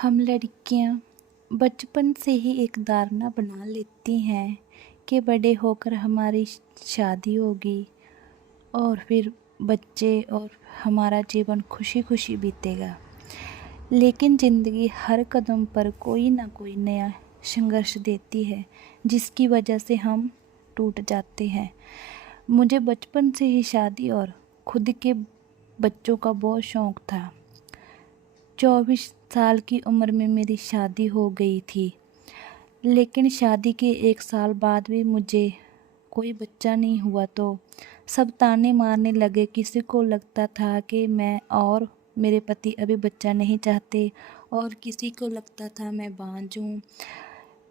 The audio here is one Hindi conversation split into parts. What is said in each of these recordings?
हम लड़कियां बचपन से ही एक धारणा बना लेती हैं कि बड़े होकर हमारी शादी होगी और फिर बच्चे और हमारा जीवन खुशी खुशी बीतेगा। लेकिन ज़िंदगी हर कदम पर कोई ना कोई नया संघर्ष देती है जिसकी वजह से हम टूट जाते हैं। मुझे बचपन से ही शादी और खुद के बच्चों का बहुत शौक़ था। 24 साल की उम्र में मेरी शादी हो गई थी, लेकिन शादी के 1 साल बाद भी मुझे कोई बच्चा नहीं हुआ तो सब ताने मारने लगे। किसी को लगता था कि मैं और मेरे पति अभी बच्चा नहीं चाहते और किसी को लगता था मैं बांझ हूँ।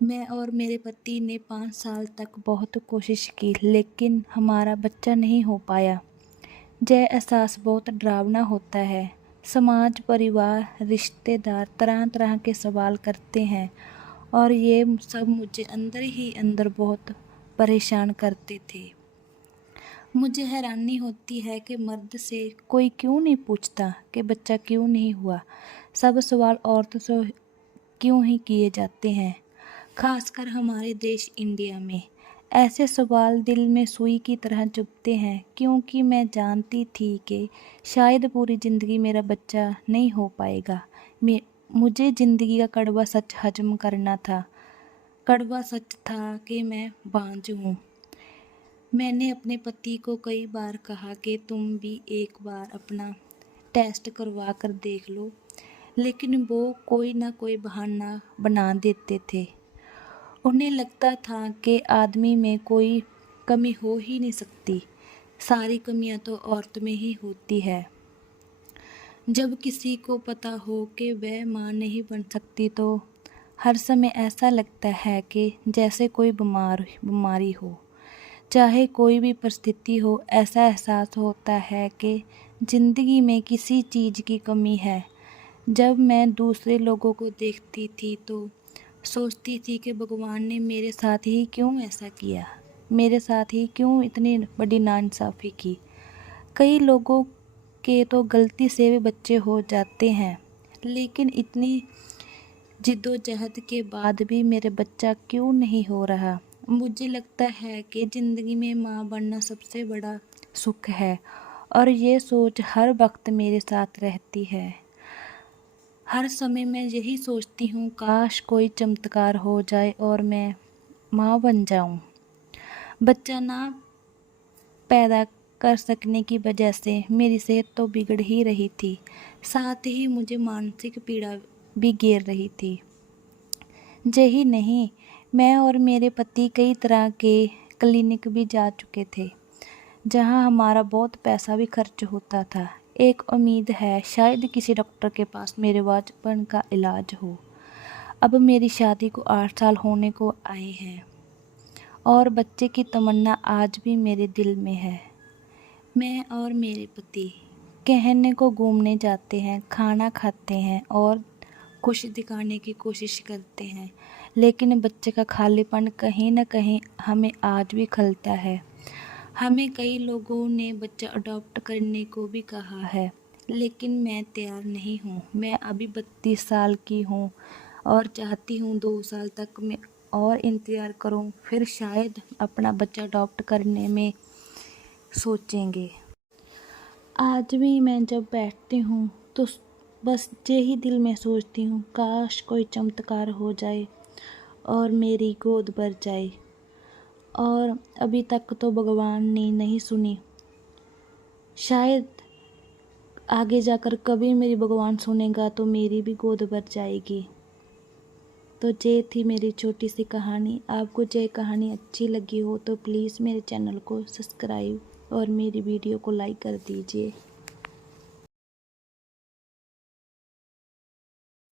मैं और मेरे पति ने 5 साल तक बहुत कोशिश की, लेकिन हमारा बच्चा नहीं हो पाया। यह एहसास बहुत डरावना होता है। समाज, परिवार, रिश्तेदार तरह तरह के सवाल करते हैं और ये सब मुझे अंदर ही अंदर बहुत परेशान करते थे। मुझे हैरानी होती है कि मर्द से कोई क्यों नहीं पूछता कि बच्चा क्यों नहीं हुआ। सब सवाल औरतों से क्यों ही किए जाते हैं, खासकर हमारे देश इंडिया में। ऐसे सवाल दिल में सुई की तरह चुभते हैं, क्योंकि मैं जानती थी कि शायद पूरी ज़िंदगी मेरा बच्चा नहीं हो पाएगा। मुझे ज़िंदगी का कड़वा सच हजम करना था। कड़वा सच था कि मैं बांझ हूँ। मैंने अपने पति को कई बार कहा कि तुम भी एक बार अपना टेस्ट करवा कर देख लो, लेकिन वो कोई ना कोई बहाना बना देते थे। उन्हें लगता था कि आदमी में कोई कमी हो ही नहीं सकती, सारी कमियां तो औरत में ही होती है। जब किसी को पता हो कि वह मां नहीं बन सकती तो हर समय ऐसा लगता है कि जैसे कोई बीमारी हो। चाहे कोई भी परिस्थिति हो, ऐसा एहसास होता है कि ज़िंदगी में किसी चीज़ की कमी है। जब मैं दूसरे लोगों को देखती थी तो सोचती थी कि भगवान ने मेरे साथ ही क्यों ऐसा किया, मेरे साथ ही क्यों इतनी बड़ी नाइंसाफ़ी की। कई लोगों के तो गलती से भी बच्चे हो जाते हैं, लेकिन इतनी जिद्दोजहद के बाद भी मेरे बच्चा क्यों नहीं हो रहा। मुझे लगता है कि ज़िंदगी में माँ बनना सबसे बड़ा सुख है और ये सोच हर वक्त मेरे साथ रहती है। हर समय मैं यही सोचती हूँ, काश कोई चमत्कार हो जाए और मैं माँ बन जाऊँ। बच्चा ना पैदा कर सकने की वजह से मेरी सेहत तो बिगड़ ही रही थी, साथ ही मुझे मानसिक पीड़ा भी घेर रही थी। यही नहीं, मैं और मेरे पति कई तरह के क्लिनिक भी जा चुके थे, जहां हमारा बहुत पैसा भी खर्च होता था। एक उम्मीद है शायद किसी डॉक्टर के पास मेरे बचपन का इलाज हो। अब मेरी शादी को 8 साल होने को आए हैं और बच्चे की तमन्ना आज भी मेरे दिल में है। मैं और मेरे पति कहने को घूमने जाते हैं, खाना खाते हैं और खुशी दिखाने की कोशिश करते हैं, लेकिन बच्चे का खालीपन कहीं न कहीं हमें आज भी खलता है। हमें कई लोगों ने बच्चा अडॉप्ट करने को भी कहा है, लेकिन मैं तैयार नहीं हूँ। मैं अभी 32 साल की हूँ और चाहती हूँ 2 साल तक मैं और इंतज़ार करूँ, फिर शायद अपना बच्चा अडॉप्ट करने में सोचेंगे। आज भी मैं जब बैठती हूँ तो बस यही दिल में सोचती हूँ, काश कोई चमत्कार हो जाए और मेरी गोद भर जाए। और अभी तक तो भगवान ने नहीं सुनी, शायद आगे जाकर कभी मेरी भगवान सुनेगा तो मेरी भी गोद भर जाएगी। तो ये थी मेरी छोटी सी कहानी। आपको ये कहानी अच्छी लगी हो तो प्लीज़ मेरे चैनल को सब्सक्राइब और मेरी वीडियो को लाइक कर दीजिए।